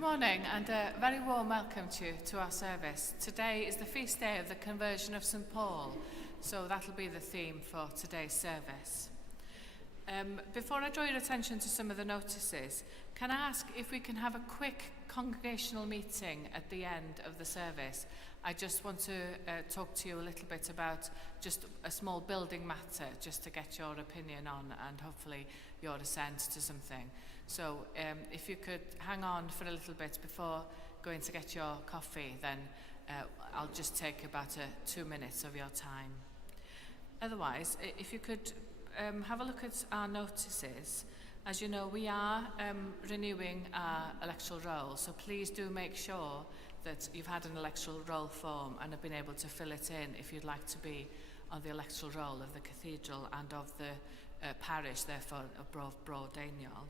Good morning and a very warm welcome to our service. Today is the feast day of the conversion of St. Paul, so that'll be the theme for today's service. Before I draw your attention to some of the notices, can I ask if we can have a quick congregational meeting at the end of the service? I just want to talk to you a little bit about just a small building matter, just to get your opinion on and hopefully your assent to something. So if you could hang on for a little bit before going to get your coffee, then I'll just take about 2 minutes of your time. Otherwise, if you could have a look at our notices. As you know, we are renewing our electoral roll, so please do make sure that you've had an electoral roll form and have been able to fill it in if you'd like to be on the electoral roll of the cathedral and of the parish, therefore of Broadaniol.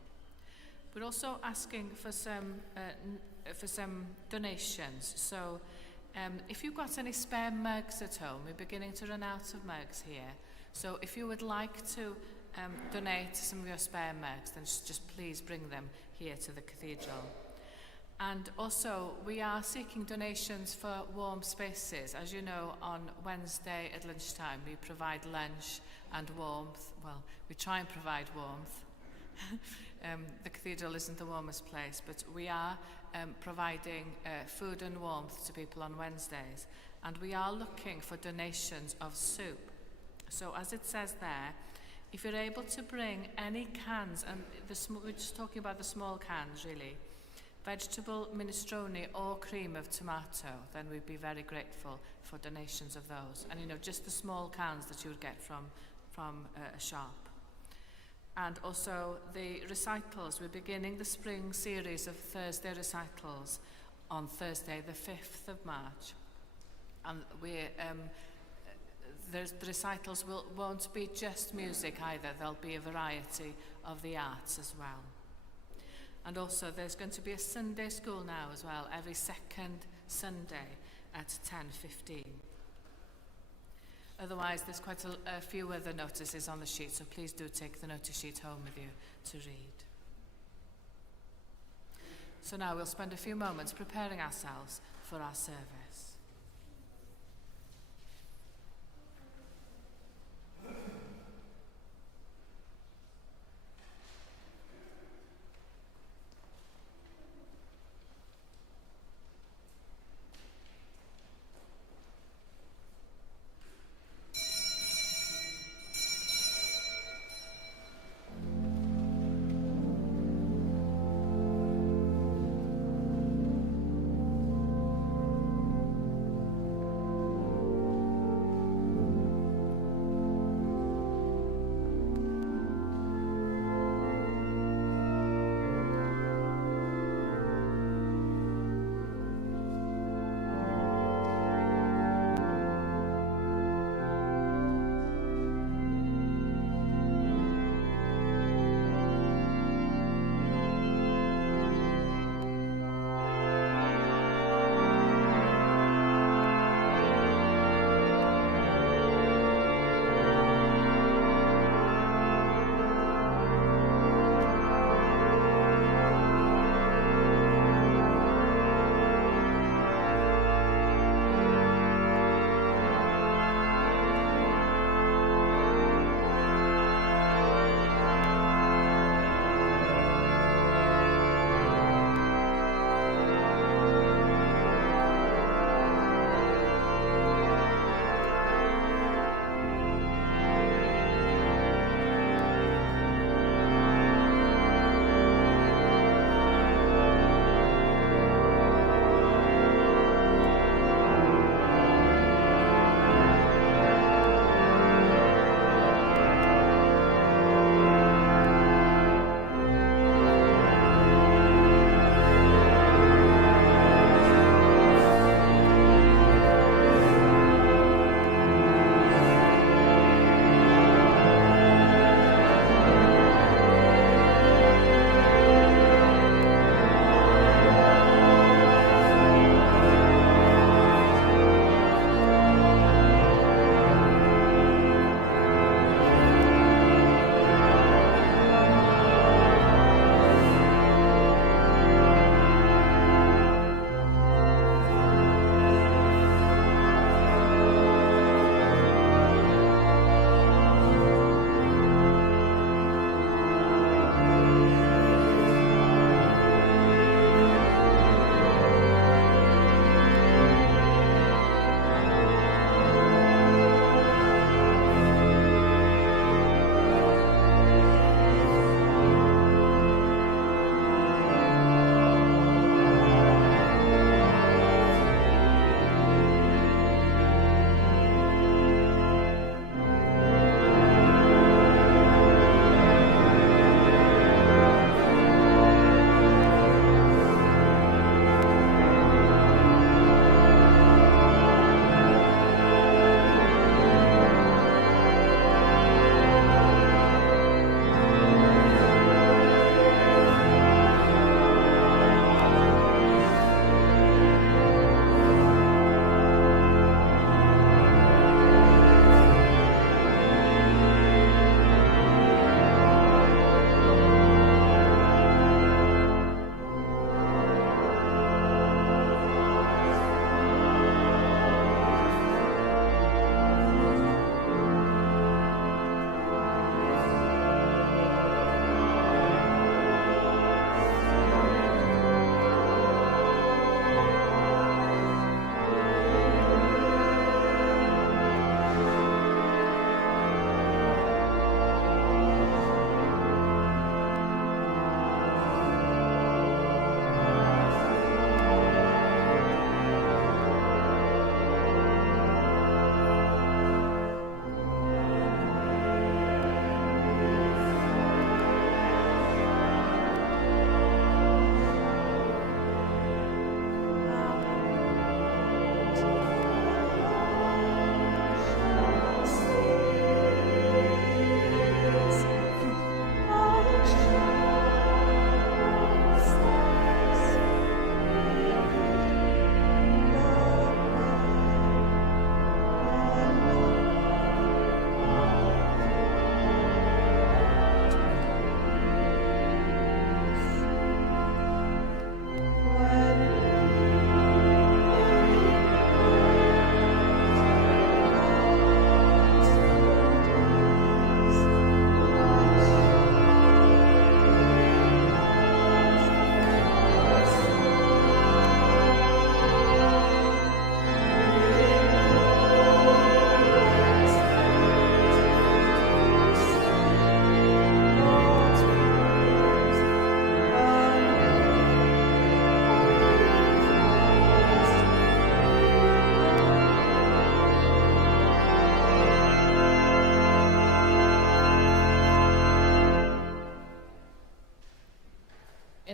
We're also asking for some donations. So if you've got any spare mugs at home, we're beginning to run out of mugs here. So if you would like to donate some of your spare mugs, then just please bring them here to the cathedral. And also, we are seeking donations for warm spaces. As you know, on Wednesday at lunchtime, we provide lunch and warmth. Well, we try and provide warmth. The cathedral isn't the warmest place, but we are providing food and warmth to people on Wednesdays. And we are looking for donations of soup. So as it says there, if you're able to bring any cans, and we're just talking about the small cans really, vegetable minestrone or cream of tomato, then we'd be very grateful for donations of those. And just the small cans that you would get from a shop. And also the recitals. We're beginning the spring series of Thursday recitals on Thursday the 5th of March. And the recitals won't be just music either. There'll be a variety of the arts as well. And also there's going to be a Sunday school now as well, every second Sunday at 10:15. Otherwise, there's quite a few other notices on the sheet, so please do take the notice sheet home with you to read. So now we'll spend a few moments preparing ourselves for our service.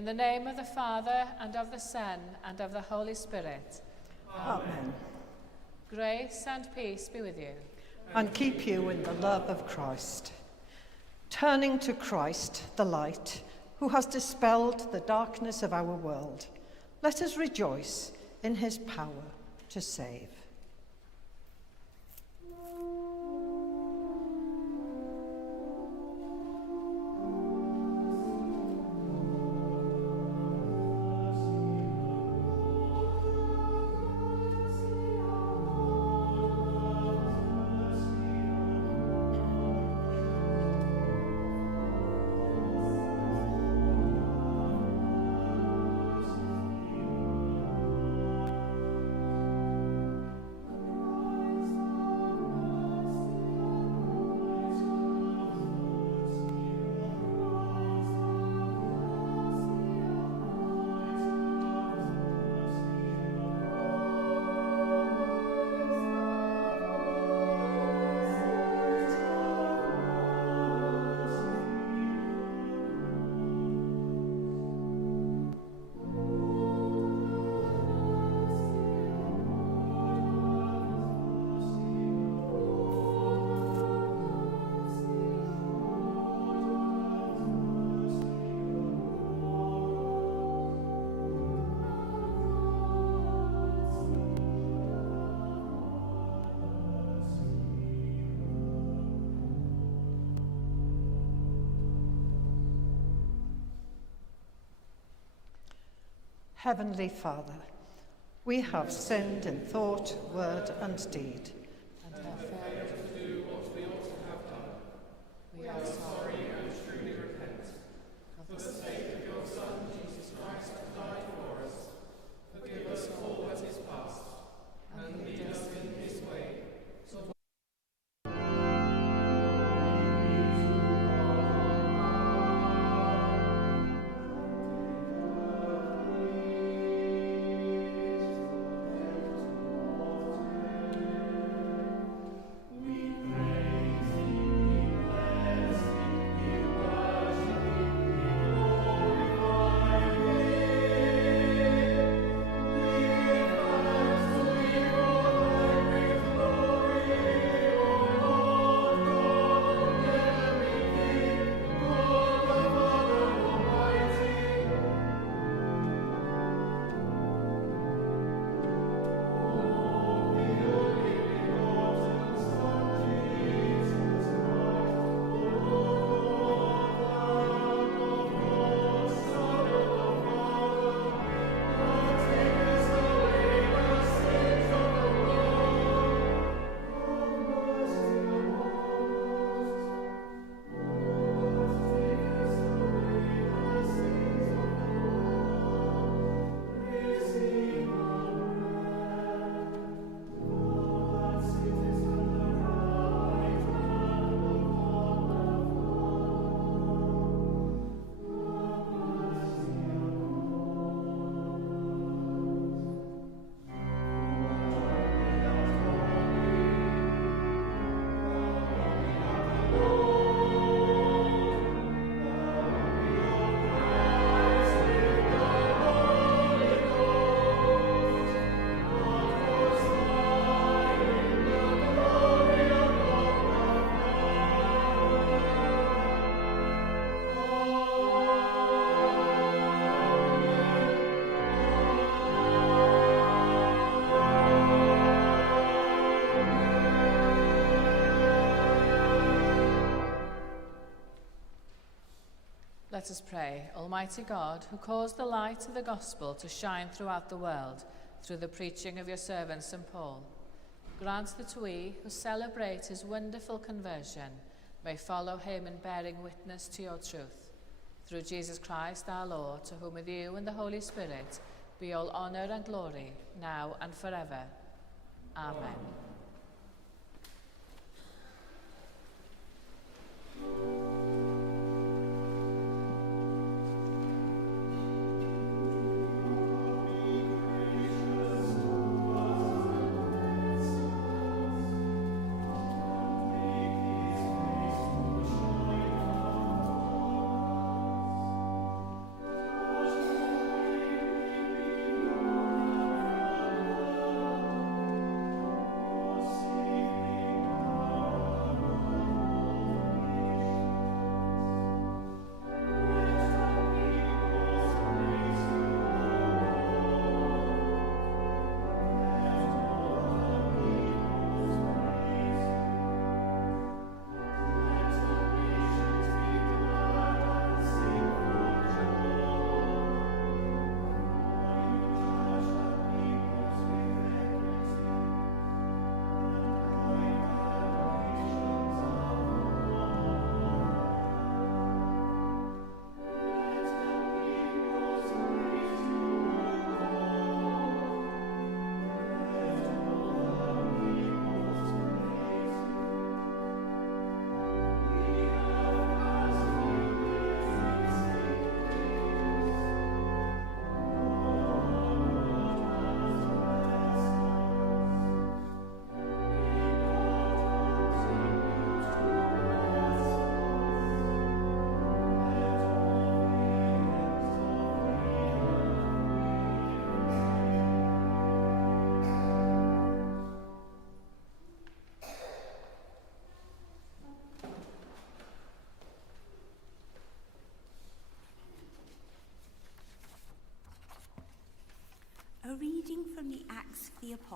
the name of the Father, and of the Son, and of the Holy Spirit. Amen. Grace and peace be with you. And keep you in the love of Christ. Turning to Christ, the light, who has dispelled the darkness of our world, let us rejoice in his power to save. Heavenly Father, we have sinned in thought, word, and deed, And have failed to do what we ought to have done. We are sorry and truly repent. For the sake of your Son, Jesus Christ, who died for us, forgive us all that is past, and lead us in his way. Let us pray. Almighty God, who caused the light of the gospel to shine throughout the world through the preaching of your servant St. Paul, grant that we, who celebrate his wonderful conversion, may follow him in bearing witness to your truth. Through Jesus Christ our Lord, to whom with you and the Holy Spirit be all honour and glory, now and forever. Amen.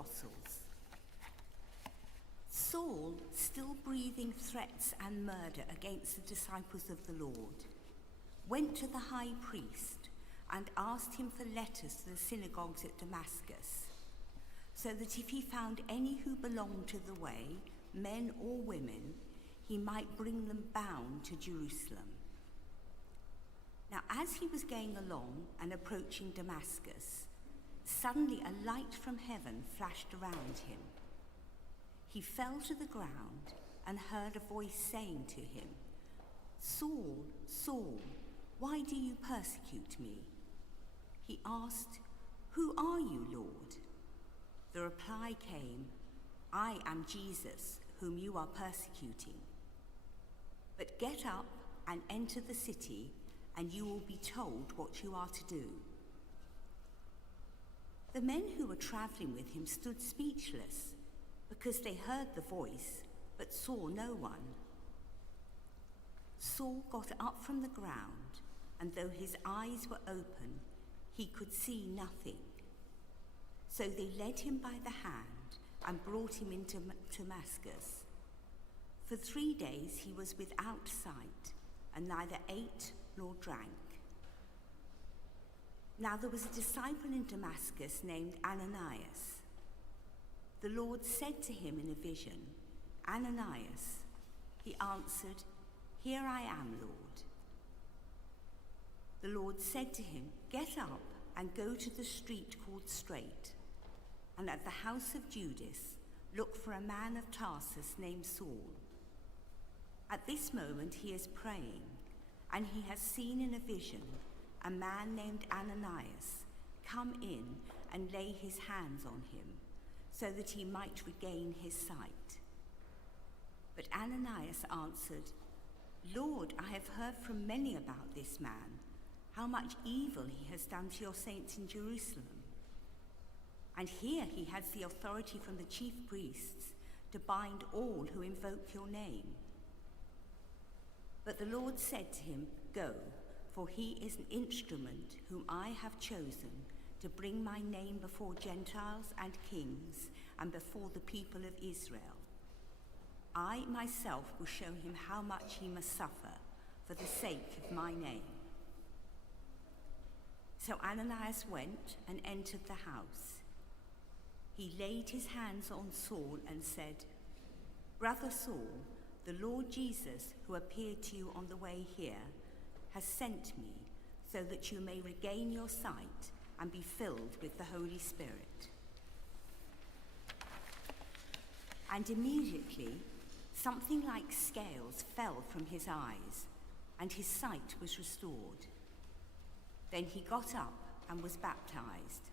apostles. Saul, still breathing threats and murder against the disciples of the Lord, went to the high priest and asked him for letters to the synagogues at Damascus, so that if he found any who belonged to the way, men or women, he might bring them bound to Jerusalem. Now, as he was going along and approaching Damascus, suddenly a light from heaven flashed around him. He fell to the ground and heard a voice saying to him, "Saul, Saul, why do you persecute me?" He asked, "Who are you, Lord?" The reply came, "I am Jesus, whom you are persecuting. But get up and enter the city, and you will be told what you are to do." The men who were traveling with him stood speechless, because they heard the voice, but saw no one. Saul got up from the ground, and though his eyes were open, he could see nothing. So they led him by the hand and brought him into Damascus. For 3 days he was without sight, and neither ate nor drank. Now there was a disciple in Damascus named Ananias. The Lord said to him in a vision, "Ananias." He answered, "Here I am, Lord." The Lord said to him, "Get up and go to the street called Straight, and at the house of Judas look for a man of Tarsus named Saul. At this moment he is praying, and he has seen in a vision a man named Ananias come in and lay his hands on him, so that he might regain his sight." But Ananias answered, "Lord, I have heard from many about this man, how much evil he has done to your saints in Jerusalem. And here he has the authority from the chief priests to bind all who invoke your name." But the Lord said to him, "Go, for he is an instrument whom I have chosen to bring my name before Gentiles and kings and before the people of Israel. I myself will show him how much he must suffer for the sake of my name." So Ananias went and entered the house. He laid his hands on Saul and said, "Brother Saul, the Lord Jesus, who appeared to you on the way here, has sent me so that you may regain your sight and be filled with the Holy Spirit." And immediately something like scales fell from his eyes, and his sight was restored. Then he got up and was baptized,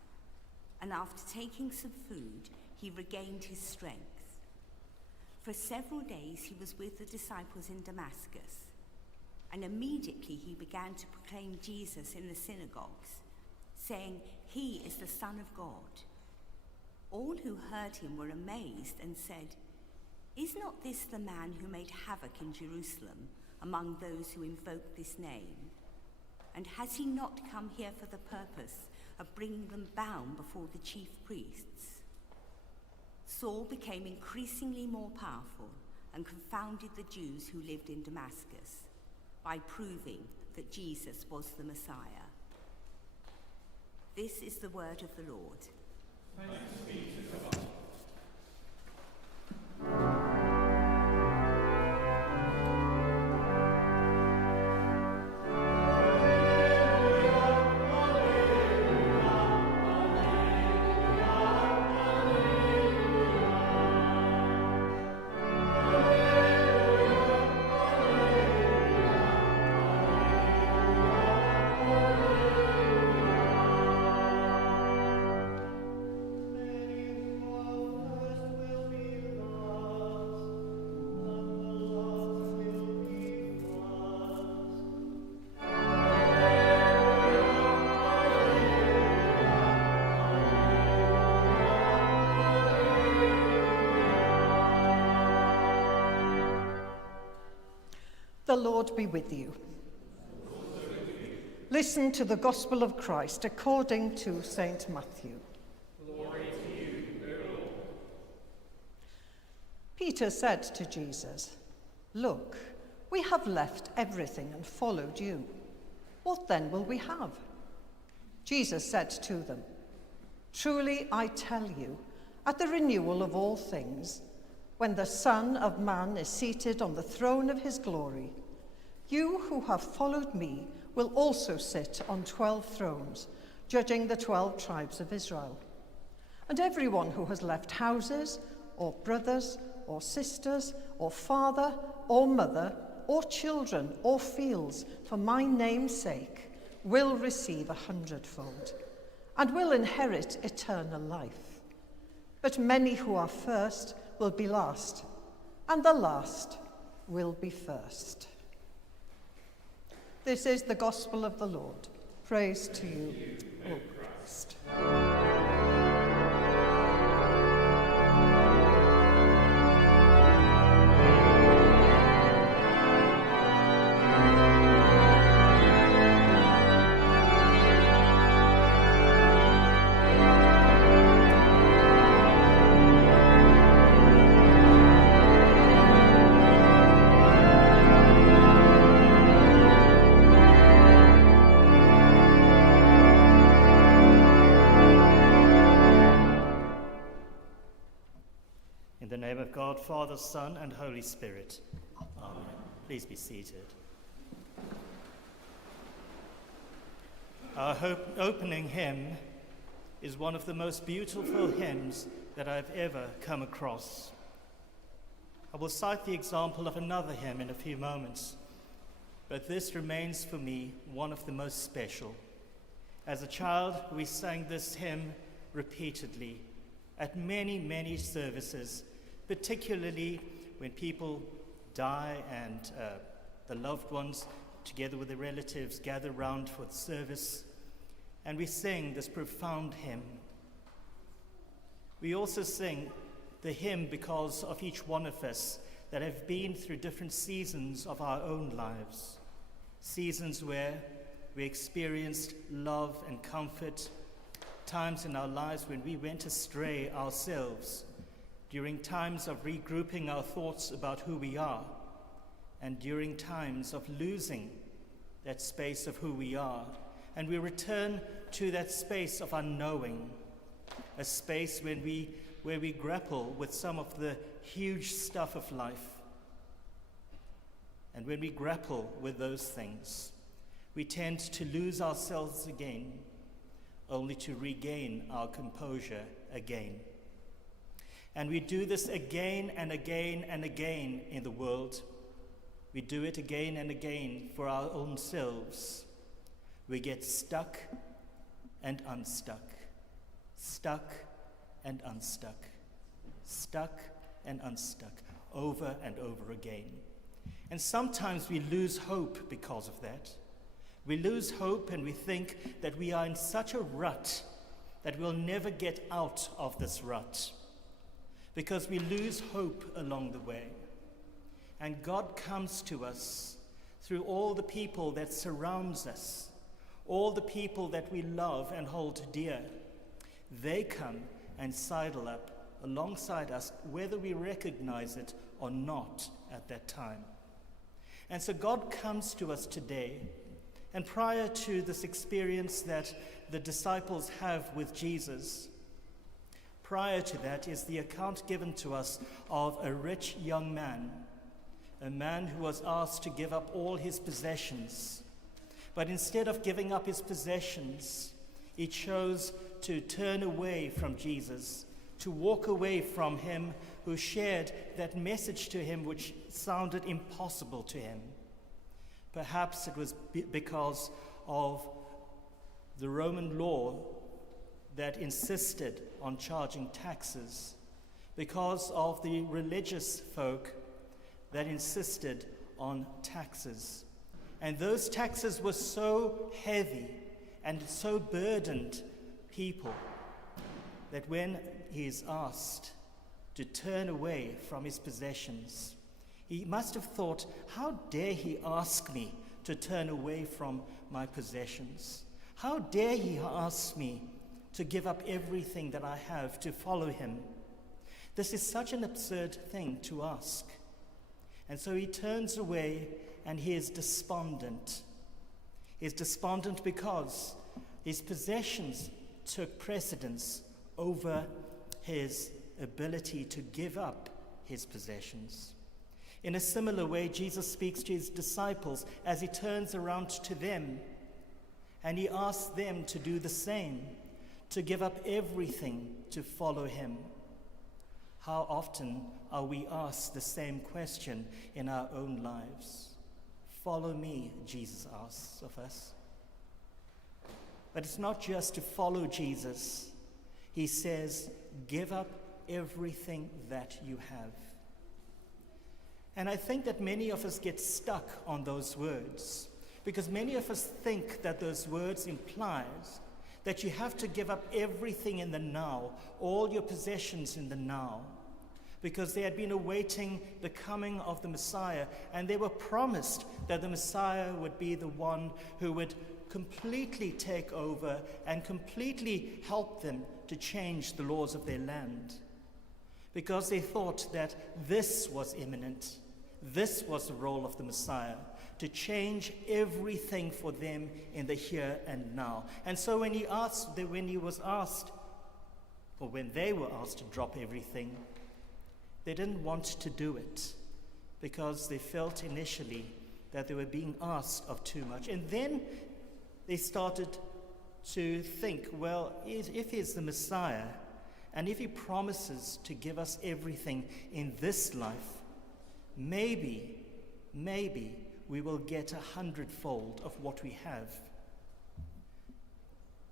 and after taking some food, he regained his strength. For several days he was with the disciples in Damascus, and immediately he began to proclaim Jesus in the synagogues, saying, "He is the Son of God." All who heard him were amazed and said, "Is not this the man who made havoc in Jerusalem among those who invoke this name? And has he not come here for the purpose of bringing them bound before the chief priests?" Saul became increasingly more powerful and confounded the Jews who lived in Damascus by proving that Jesus was the Messiah. This is the word of the Lord. Thanks be to God. The Lord be with you. Listen to the Gospel of Christ according to St. Matthew. Glory to you, O Lord. Peter said to Jesus, "Look, we have left everything and followed you. What then will we have?" Jesus said to them, "Truly I tell you, at the renewal of all things, when the Son of Man is seated on the throne of his glory, you who have followed me will also sit on 12 thrones, judging the 12 tribes of Israel. And everyone who has left houses, or brothers, or sisters, or father, or mother, or children, or fields, for my name's sake, will receive 100-fold, and will inherit eternal life. But many who are first will be last, and the last will be first." This is the gospel of the Lord. Praise to you, O Christ. In the name of God, Father, Son, and Holy Spirit. Amen. Please be seated. Our opening hymn is one of the most beautiful hymns that I've ever come across. I will cite the example of another hymn in a few moments, but this remains for me one of the most special. As a child, we sang this hymn repeatedly at many, many services, particularly when people die and the loved ones, together with the relatives, gather round for the service, and we sing this profound hymn. We also sing the hymn because of each one of us that have been through different seasons of our own lives, seasons where we experienced love and comfort, times in our lives when we went astray ourselves, during times of regrouping our thoughts about who we are, and during times of losing that space of who we are, and we return to that space of unknowing, a space where we grapple with some of the huge stuff of life. And when we grapple with those things, we tend to lose ourselves again, only to regain our composure again. And we do this again and again and again in the world. We do it again and again for our own selves. We get stuck and unstuck, stuck and unstuck, stuck and unstuck, over and over again. And sometimes we lose hope because of that. We lose hope and we think that we are in such a rut that we'll never get out of this rut, because we lose hope along the way. And God comes to us through all the people that surrounds us, all the people that we love and hold dear. They come and sidle up alongside us, whether we recognize it or not at that time. And so God comes to us today. And prior to this experience that the disciples have with Jesus, prior to that is the account given to us of a rich young man, a man who was asked to give up all his possessions. But instead of giving up his possessions, he chose to turn away from Jesus, to walk away from him who shared that message to him which sounded impossible to him. Perhaps it was because of the Roman law that insisted on charging taxes, because of the religious folk that insisted on taxes. And those taxes were so heavy and so burdened people that when he is asked to turn away from his possessions, he must have thought, how dare he ask me to turn away from my possessions? How dare he ask me to give up everything that I have to follow him? This is such an absurd thing to ask. And so he turns away and he is despondent. He's despondent because his possessions took precedence over his ability to give up his possessions. In a similar way, Jesus speaks to his disciples as he turns around to them and he asks them to do the same, to give up everything to follow him. How often are we asked the same question in our own lives? Follow me, Jesus asks of us. But it's not just to follow Jesus. He says, give up everything that you have. And I think that many of us get stuck on those words because many of us think that those words implies that you have to give up everything in the now, all your possessions in the now, because they had been awaiting the coming of the Messiah, and they were promised that the Messiah would be the one who would completely take over and completely help them to change the laws of their land, because they thought that this was imminent. This was the role of the Messiah, to change everything for them in the here and now. And so when they were asked to drop everything, they didn't want to do it because they felt initially that they were being asked of too much. And then they started to think, well, if he's the Messiah, and if he promises to give us everything in this life, maybe we will get 100-fold of what we have.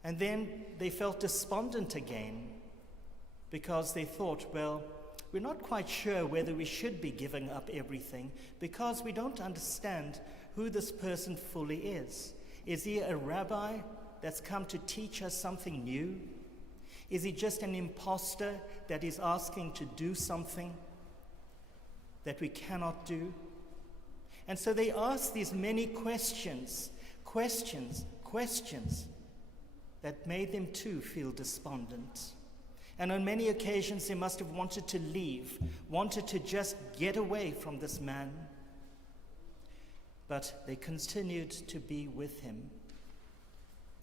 And then they felt despondent again because they thought, well, we're not quite sure whether we should be giving up everything because we don't understand who this person fully is. Is he a rabbi that's come to teach us something new? Is he just an imposter that is asking to do something that we cannot do? And so they asked these many questions that made them too feel despondent. And on many occasions they must have wanted to leave, wanted to just get away from this man. But they continued to be with him,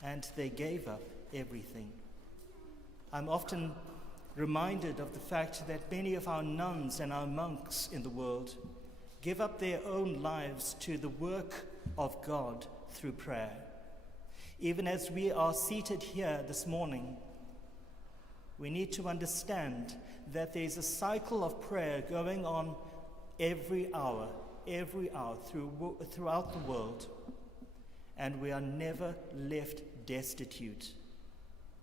and they gave up everything. I'm often reminded of the fact that many of our nuns and our monks in the world give up their own lives to the work of God through prayer. Even as we are seated here this morning, we need to understand that there's a cycle of prayer going on every hour throughout the world, and we are never left destitute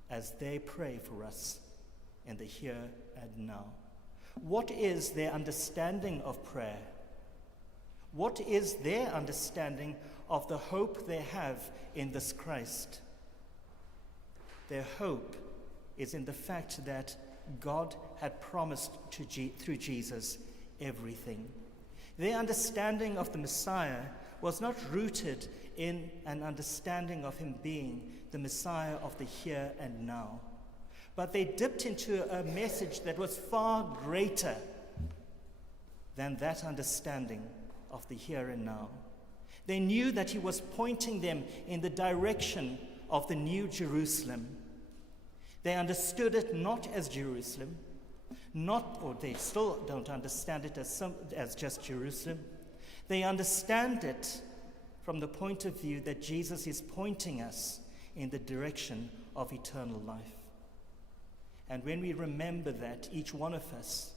as they pray for us in the here and now. What is their understanding of prayer? What is their understanding of the hope they have in this Christ? Their hope is in the fact that God had promised through Jesus everything. Their understanding of the Messiah was not rooted in an understanding of him being the Messiah of the here and now, but they dipped into a message that was far greater than that understanding of the here and now. They knew that he was pointing them in the direction of the New Jerusalem. They understood it not as Jerusalem, or they still don't understand it as just Jerusalem. They understand it from the point of view that Jesus is pointing us in the direction of eternal life. And when we remember that, each one of us,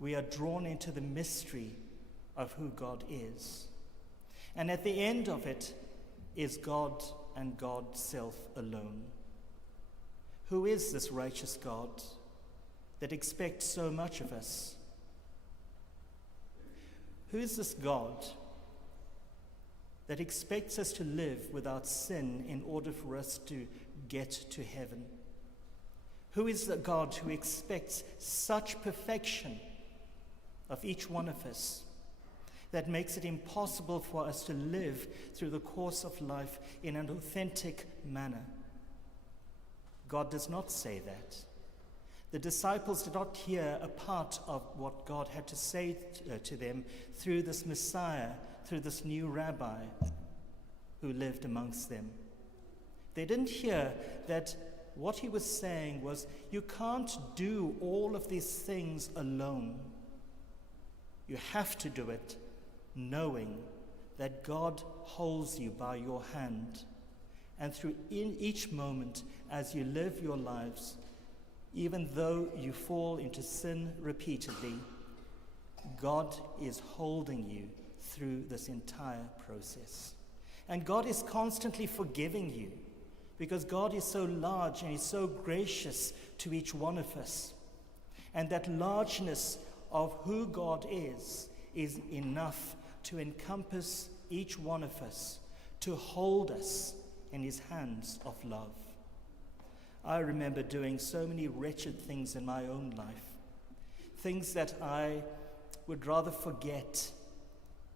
we are drawn into the mystery of who God is. And at the end of it is God and God's self alone. Who is this righteous God that expects so much of us? Who is this God that expects us to live without sin in order for us to get to heaven? Who is the God who expects such perfection of each one of us that makes it impossible for us to live through the course of life in an authentic manner? God does not say that. The disciples did not hear a part of what God had to say to them through this Messiah, through this new rabbi who lived amongst them. They didn't hear that what he was saying was, you can't do all of these things alone. You have to do it knowing that God holds you by your hand. And through in each moment as you live your lives, even though you fall into sin repeatedly, God is holding you through this entire process. And God is constantly forgiving you, because God is so large and He's so gracious to each one of us. And that largeness of who God is enough to encompass each one of us, to hold us in His hands of love. I remember doing so many wretched things in my own life, things that I would rather forget,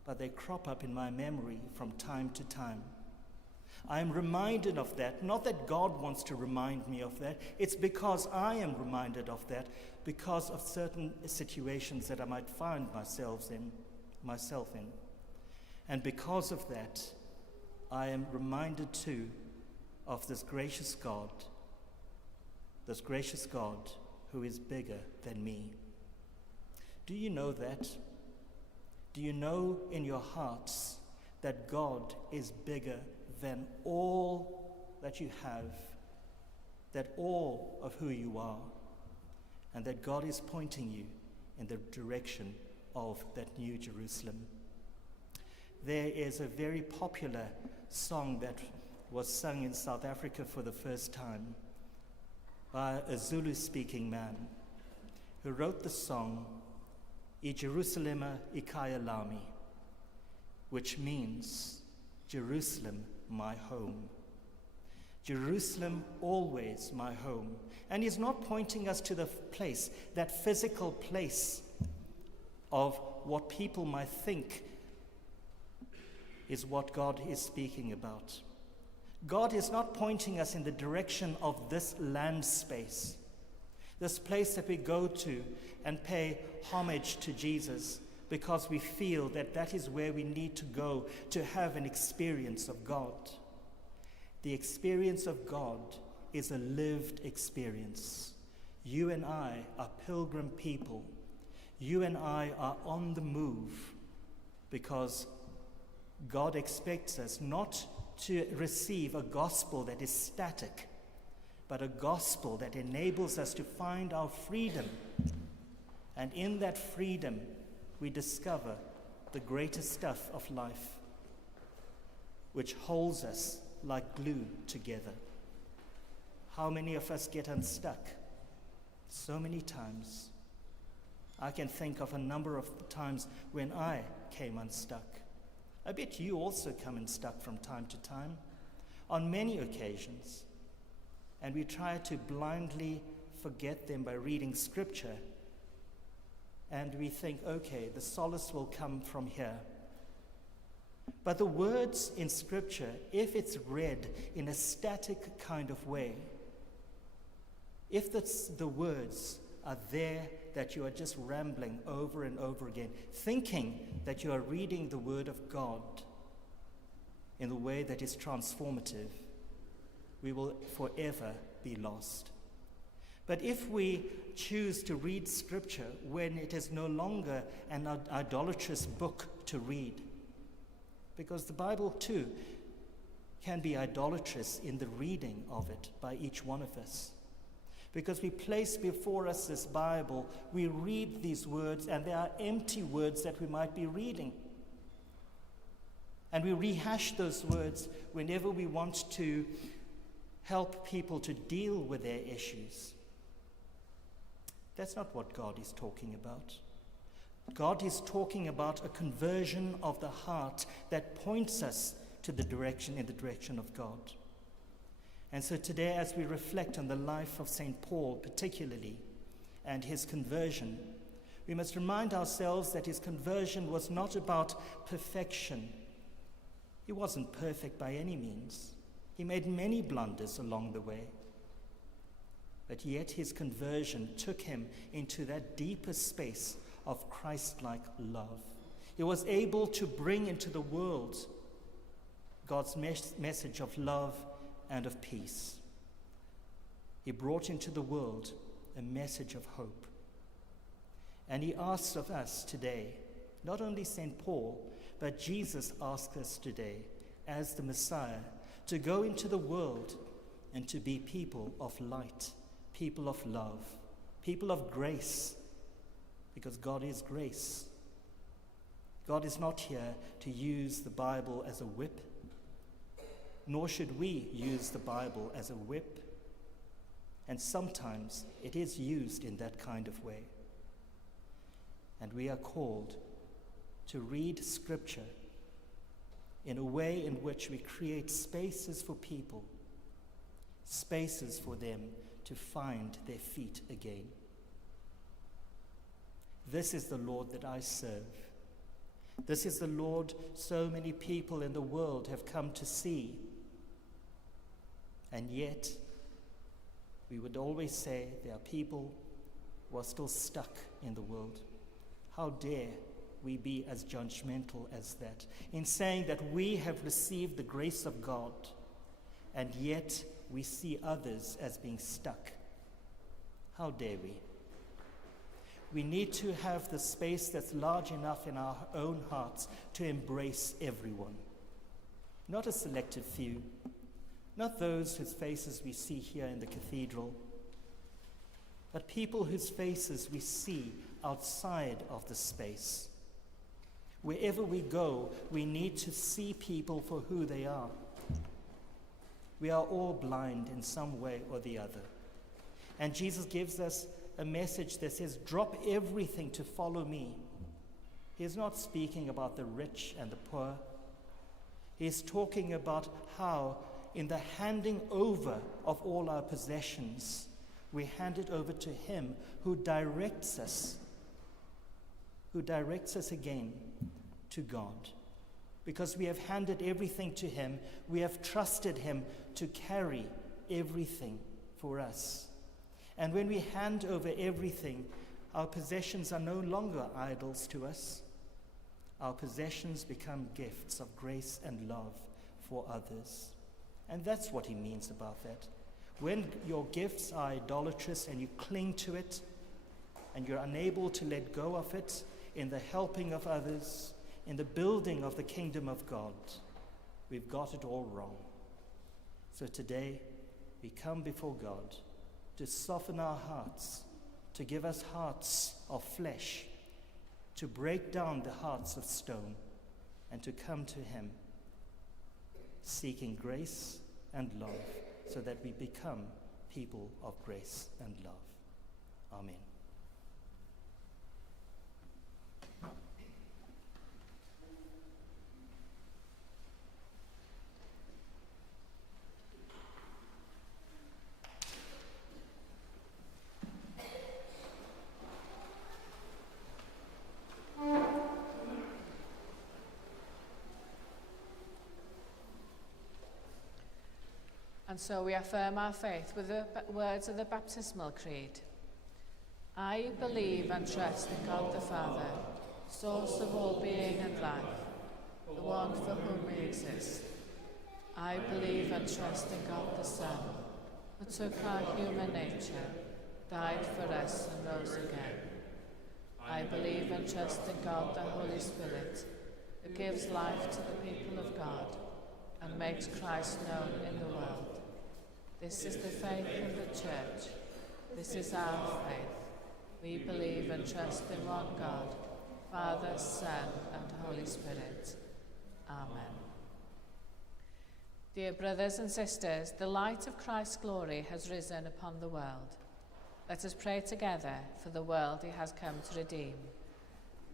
but they crop up in my memory from time to time. I am reminded of that, not that God wants to remind me of that, it's because I am reminded of that because of certain situations that I might find myself in. And because of that, I am reminded too of this gracious God who is bigger than me. Do you know that? Do you know in your hearts that God is bigger than all that you have, that all of who you are, and that God is pointing you in the direction of that new Jerusalem? There is a very popular song that was sung in South Africa for the first time by a Zulu-speaking man who wrote the song, I Jerusalema ikhaya lami, which means, Jerusalem, my home. Jerusalem, always my home. And He's not pointing us to the place, that physical place of what people might think is what God is speaking about. God is not pointing us in the direction of this land space, this place that we go to and pay homage to Jesus because we feel that that is where we need to go to have an experience of God. The experience of God is a lived experience. You and I are pilgrim people. You and I are on the move because God expects us not to receive a gospel that is static, but a gospel that enables us to find our freedom. And in that freedom, we discover the greatest stuff of life, which holds us like glue together. How many of us get unstuck? So many times. I can think of a number of times when I came unstuck. I bet you also come unstuck from time to time, on many occasions. And we try to blindly forget them by reading scripture. And we think, okay, the solace will come from here. But the words in scripture, if it's read in a static kind of way, if the words are there that you are just rambling over and over again, thinking that you are reading the Word of God in the way that is transformative, we will forever be lost. But if we choose to read Scripture when it is no longer an idolatrous book to read, because the Bible too can be idolatrous in the reading of it by each one of us. Because we place before us this Bible, we read these words, and they are empty words that we might be reading. And we rehash those words whenever we want to help people to deal with their issues. That's not what God is talking about. God is talking about a conversion of the heart that points us to in the direction of God. And so today, as we reflect on the life of St. Paul particularly, and his conversion, we must remind ourselves that his conversion was not about perfection. He wasn't perfect by any means. He made many blunders along the way. but yet his conversion took him into that deeper space of Christ-like love. He was able to bring into the world God's message of love and of peace. He brought into the world a message of hope. And he asks of us today, not only St. Paul, but Jesus asks us today, as the Messiah, to go into the world and to be people of light, people of love, people of grace, because God is grace. God is not here to use the Bible as a whip, nor should we use the Bible as a whip. And sometimes it is used in that kind of way. And we are called to read Scripture in a way in which we create spaces for people, spaces for them to find their feet again. This is the Lord that I serve. This is the Lord so many people in the world have come to see. And yet, we would always say there are people who are still stuck in the world. How dare we be as judgmental as that, in saying that we have received the grace of God, and yet we see others as being stuck. How dare we? We need to have the space that's large enough in our own hearts to embrace everyone. Not a selected few, not those whose faces we see here in the cathedral, but people whose faces we see outside of the space. Wherever we go, we need to see people for who they are. We are all blind in some way or the other. And Jesus gives us a message that says, drop everything to follow me. He is not speaking about the rich and the poor. He is talking about how in the handing over of all our possessions, we hand it over to him who directs us again to God. Because we have handed everything to him, we have trusted him to carry everything for us. And when we hand over everything, our possessions are no longer idols to us. Our possessions become gifts of grace and love for others. And that's what he means about that. When your gifts are idolatrous and you cling to it, and you're unable to let go of it in the helping of others, in the building of the kingdom of God, we've got it all wrong. So today, we come before God to soften our hearts, to give us hearts of flesh, to break down the hearts of stone, and to come to him, seeking grace and love, so that we become people of grace and love. Amen. And so we affirm our faith with the words of the baptismal creed. I believe and trust in God the Father, source of all being and life, the one for whom we exist. I believe and trust in God the Son, who took our human nature, died for us and rose again. I believe and trust in God the Holy Spirit, who gives life to the people of God and makes Christ known in the world. This is the faith of the Church. This is our faith. We believe and trust in one God, Father, Son, and Holy Spirit. Amen. Dear brothers and sisters, the light of Christ's glory has risen upon the world. Let us pray together for the world he has come to redeem,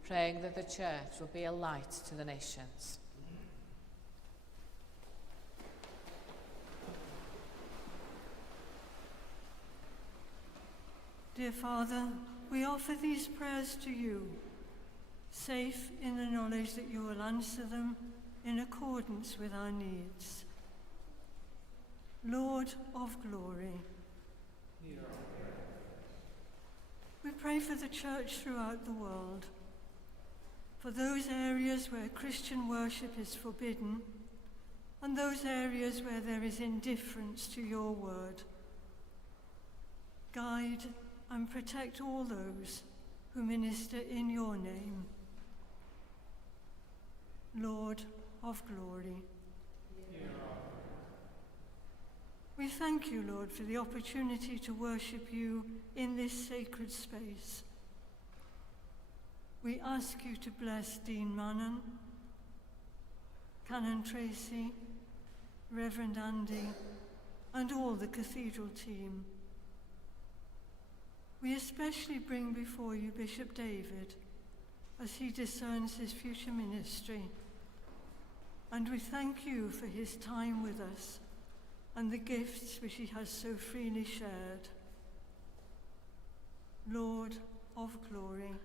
praying that the Church will be a light to the nations. Dear Father, we offer these prayers to you, safe in the knowledge that you will answer them in accordance with our needs. Lord of glory, We pray for the Church throughout the world, for those areas where Christian worship is forbidden, and those areas where there is indifference to your word. Guide and protect all those who minister in your name. Lord of glory. We thank you, Lord, for the opportunity to worship you in this sacred space. We ask you to bless Dean Mannon, Canon Tracy, Reverend Andy, and all the cathedral team. We especially bring before you Bishop David as he discerns his future ministry. And we thank you for his time with us and the gifts which he has so freely shared. Lord of glory.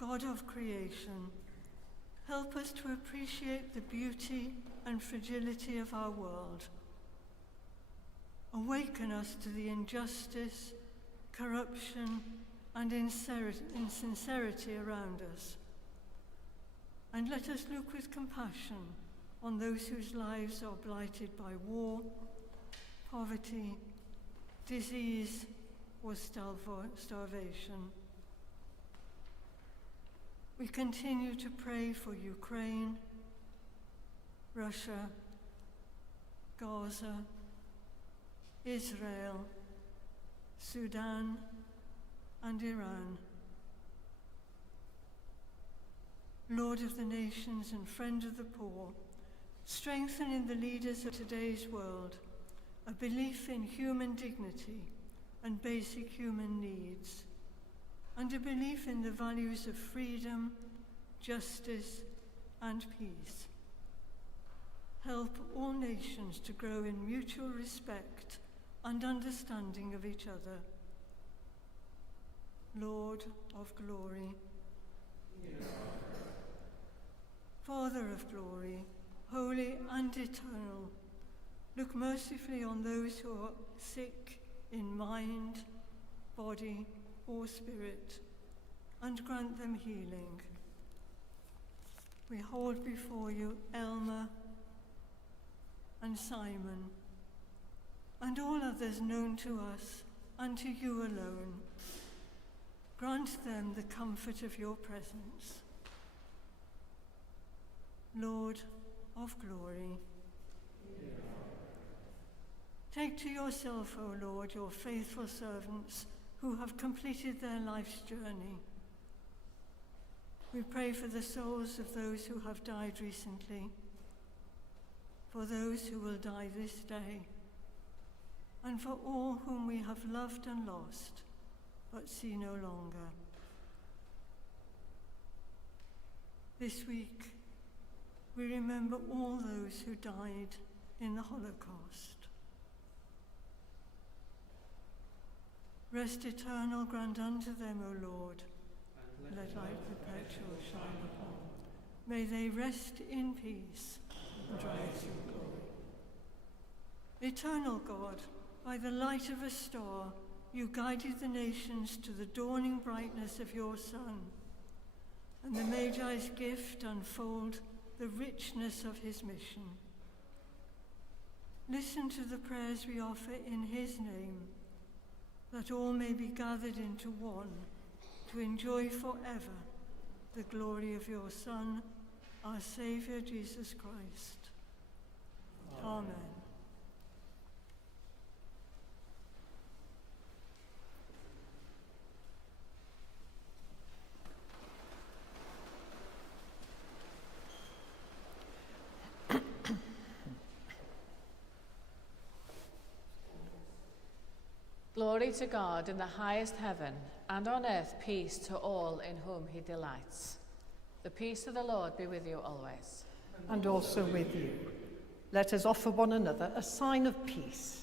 God of creation, help us to appreciate the beauty and fragility of our world. Awaken us to the injustice, corruption, and insincerity around us. And let us look with compassion on those whose lives are blighted by war, poverty, disease, or starvation. We continue to pray for Ukraine, Russia, Gaza, Israel, Sudan, and Iran. Lord of the nations and friend of the poor, strengthen in the leaders of today's world a belief in human dignity and basic human needs, and a belief in the values of freedom, justice, and peace. Help all nations to grow in mutual respect and understanding of each other. Lord of glory. Father of glory, holy and eternal, look mercifully on those who are sick in mind, body, or spirit, and grant them healing. We hold before you Elmer and Simon, and all others known to us and to you alone. Grant them the comfort of your presence. Lord of glory. Take to yourself, O Lord, your faithful servants who have completed their life's journey. We pray for the souls of those who have died recently, for those who will die this day, and for all whom we have loved and lost, but see no longer. This week, we remember all those who died in the Holocaust. Rest eternal grant unto them, O Lord. Let light perpetual shine upon them. May they rest in peace and rise in glory. Eternal God, by the light of a star, you guided the nations to the dawning brightness of your Son, and the Magi's gift unfold the richness of his mission. Listen to the prayers we offer in his name, that all may be gathered into one to enjoy forever the glory of your Son, our Saviour Jesus Christ. Amen. Glory to God in the highest heaven, and on earth peace to all in whom he delights. The peace of the Lord be with you always. And also with you. Let us offer one another a sign of peace.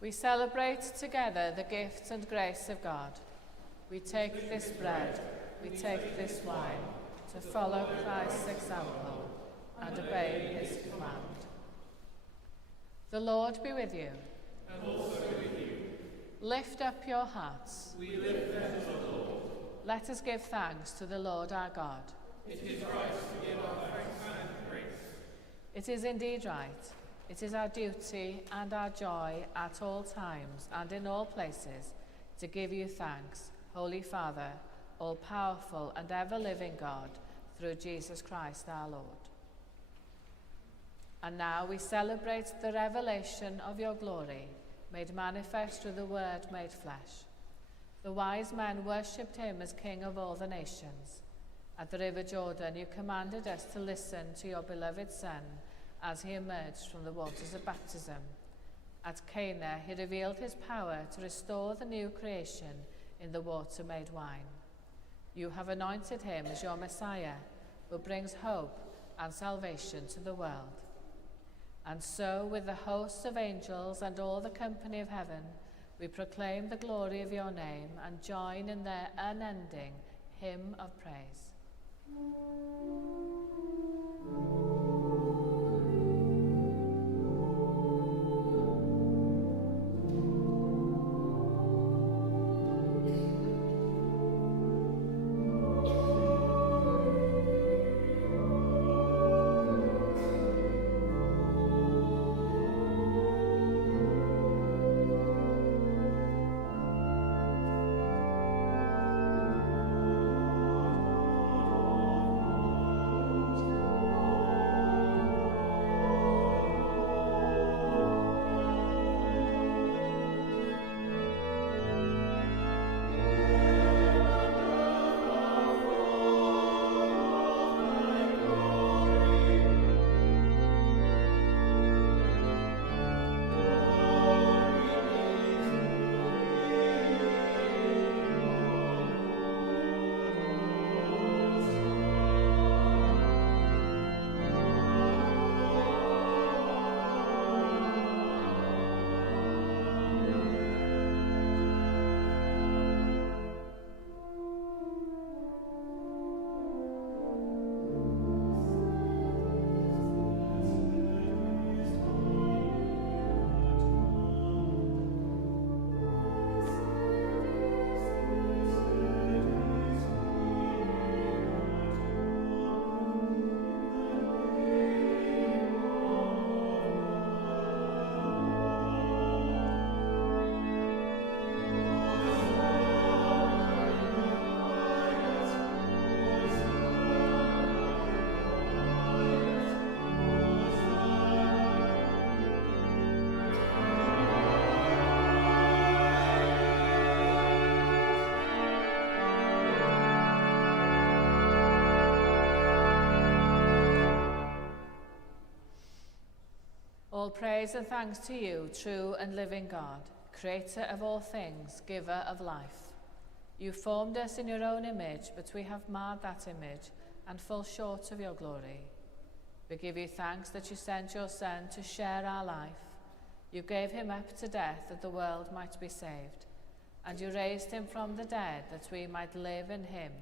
We celebrate together the gifts and grace of God. We take this bread, we take this wine, to follow Christ's example and obey his command. The Lord be with you. And also with you. Lift up your hearts. We lift them to the Lord. Let us give thanks to the Lord our God. It is right to give our thanks and praise. It is indeed right. It is our duty and our joy at all times and in all places to give you thanks, Holy Father, all-powerful and ever-living God, through Jesus Christ our Lord. And now we celebrate the revelation of your glory, made manifest through the Word made flesh. The wise men worshipped him as King of all the nations. At the river Jordan, you commanded us to listen to your beloved Son as he emerged from the waters of baptism. At Cana, he revealed his power to restore the new creation in the water made wine. You have anointed him as your Messiah, who brings hope and salvation to the world. And so, with the hosts of angels and all the company of heaven, we proclaim the glory of your name and join in their unending hymn of praise. All praise and thanks to you, true and living God, creator of all things, giver of life. You formed us in your own image, but we have marred that image and fall short of your glory. We give you thanks that you sent your Son to share our life. You gave him up to death that the world might be saved, and you raised him from the dead that we might live in him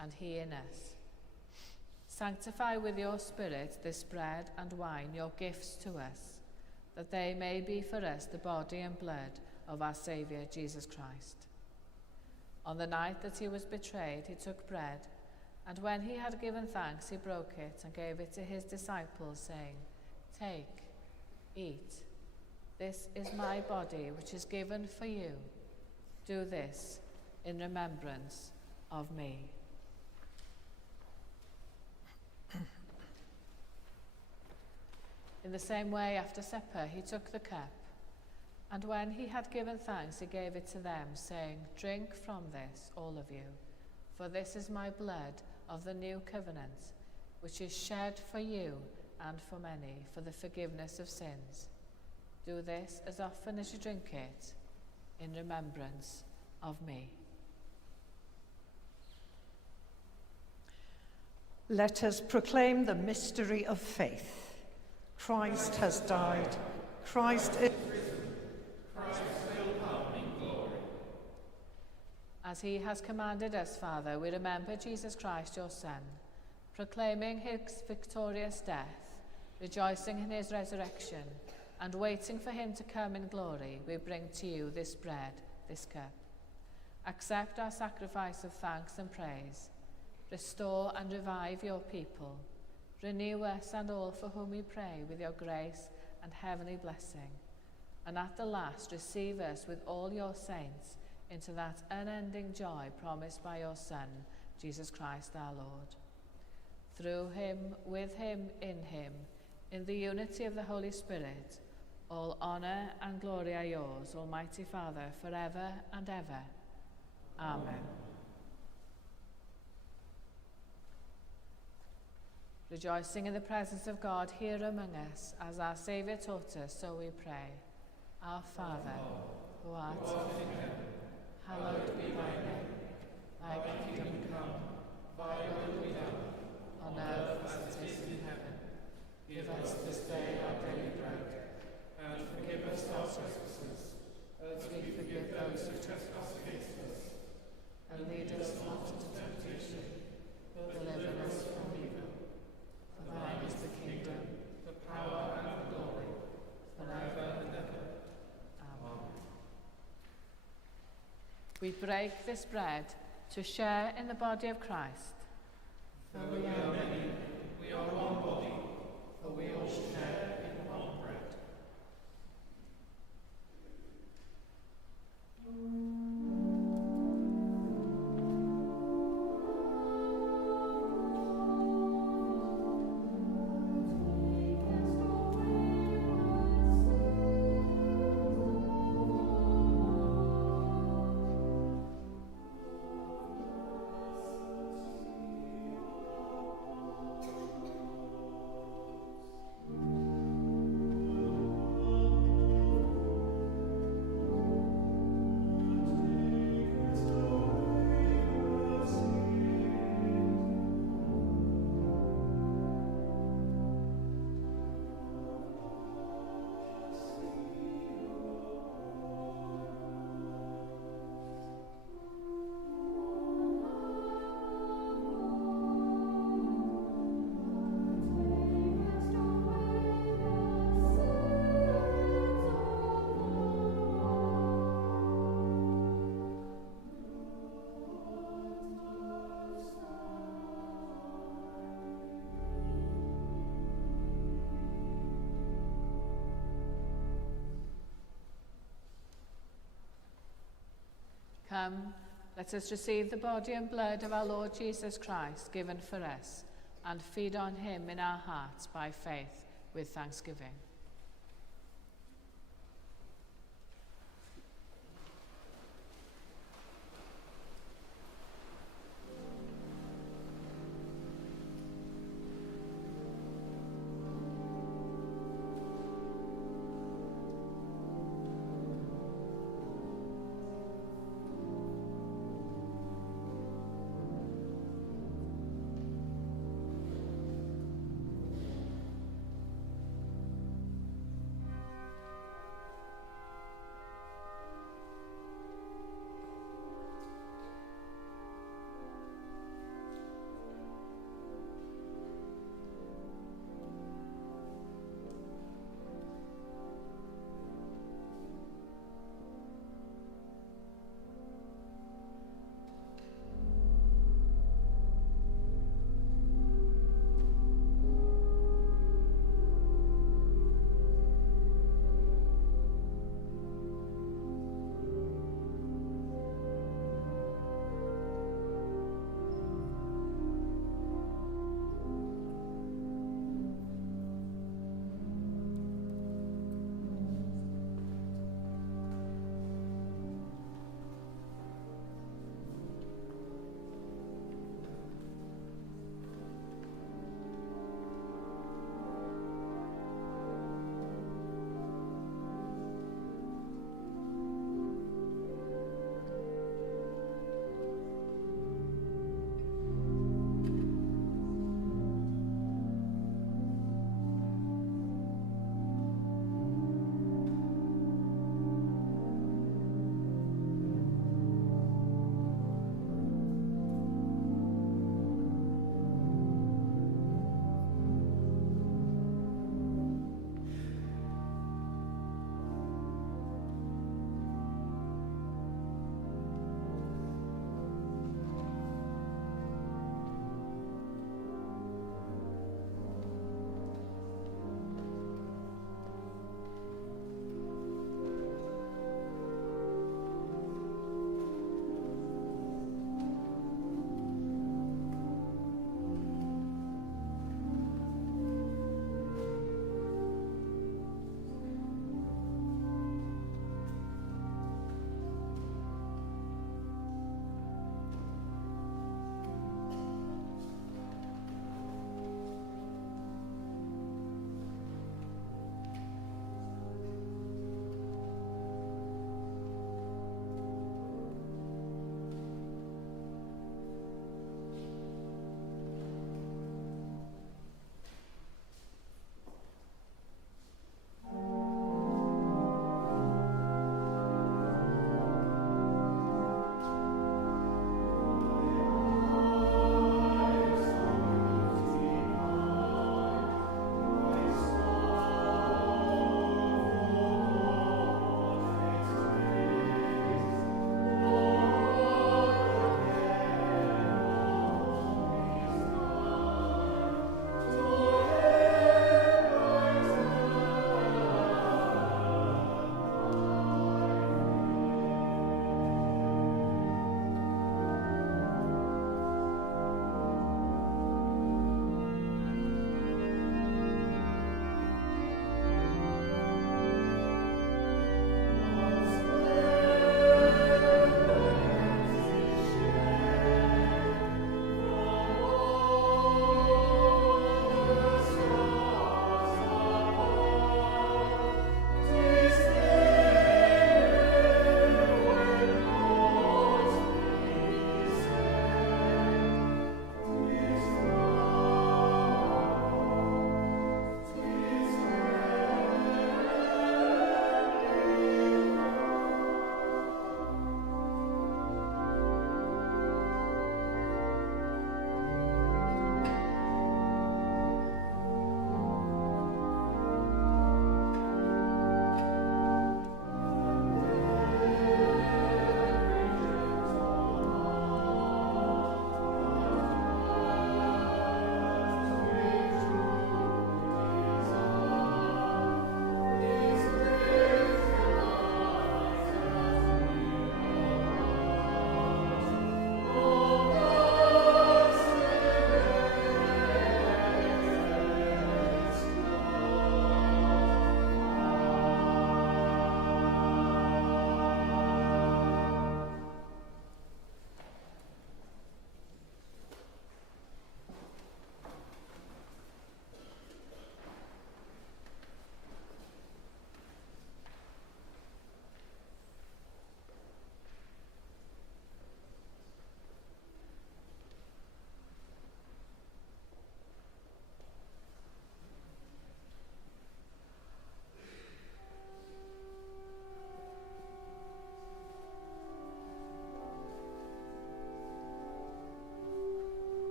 and he in us. Sanctify with your Spirit this bread and wine, your gifts to us, that they may be for us the body and blood of our Saviour Jesus Christ. On the night that he was betrayed, he took bread, and when he had given thanks, he broke it and gave it to his disciples, saying, "Take, eat. This is my body, which is given for you. Do this in remembrance of me." In the same way, after supper, he took the cup, and when he had given thanks, he gave it to them, saying, "Drink from this, all of you, for this is my blood of the new covenant, which is shed for you and for many for the forgiveness of sins. Do this as often as you drink it in remembrance of me." Let us proclaim the mystery of faith. Christ has died. Christ is risen. Christ As he has commanded us, Father, we remember Jesus Christ, your Son, proclaiming his victorious death, rejoicing in his resurrection, and waiting for him to come in glory. We bring to you this bread, this cup. Accept our sacrifice of thanks and praise. Restore and revive your people. Renew us and all for whom we pray with your grace and heavenly blessing. And at the last, receive us with all your saints into that unending joy promised by your Son, Jesus Christ our Lord. Through him, with him, in the unity of the Holy Spirit, all honour and glory are yours, Almighty Father, forever and ever. Amen. Rejoicing in the presence of God here among us, as our Saviour taught us, so we pray. Our Father, who art in heaven, hallowed be thy name. Thy kingdom come, thy will be done, on earth as it is in heaven. Give us this day our daily bread, and forgive us our trespasses, as we forgive those who trespass against us. And lead us not into temptation, but deliver us from evil. For thine is the kingdom, the power, and the glory, forever and ever. Amen. We break this bread to share in the body of Christ. Though we are many, we are one body, for we all share in one bread. Come, let us receive the body and blood of our Lord Jesus Christ, given for us, and feed on him in our hearts by faith with thanksgiving.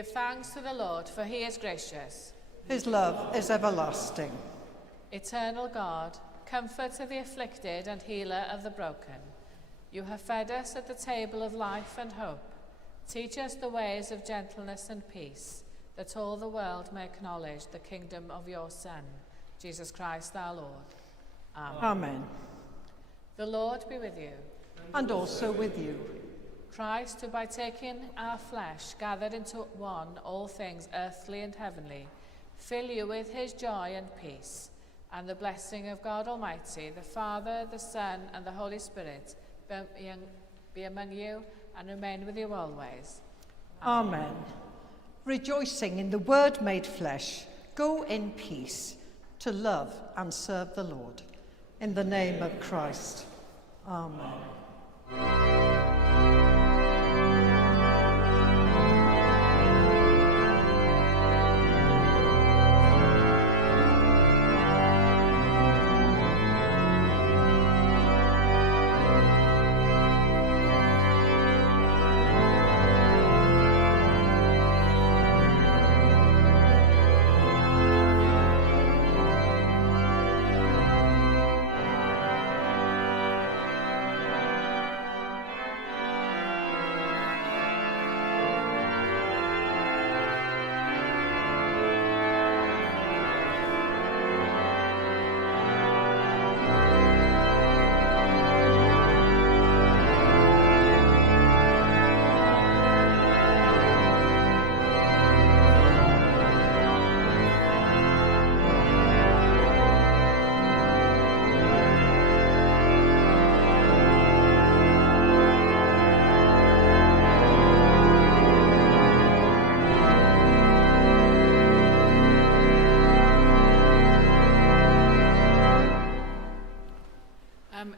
Give thanks to the Lord, for he is gracious. His love is everlasting. Eternal God, comforter of the afflicted and healer of the broken, you have fed us at the table of life and hope. Teach us the ways of gentleness and peace, that all the world may acknowledge the kingdom of your Son, Jesus Christ our Lord. Amen. Amen. The Lord be with you. And also with you. Christ, who by taking our flesh gathered into one all things earthly and heavenly, fill you with his joy and peace, and the blessing of God Almighty, the Father, the Son, and the Holy Spirit be among you and remain with you always. Amen. Rejoicing in the Word made flesh, go in peace to love and serve the Lord. In the name of Christ. Amen.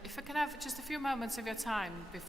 If I can have just a few moments of your time before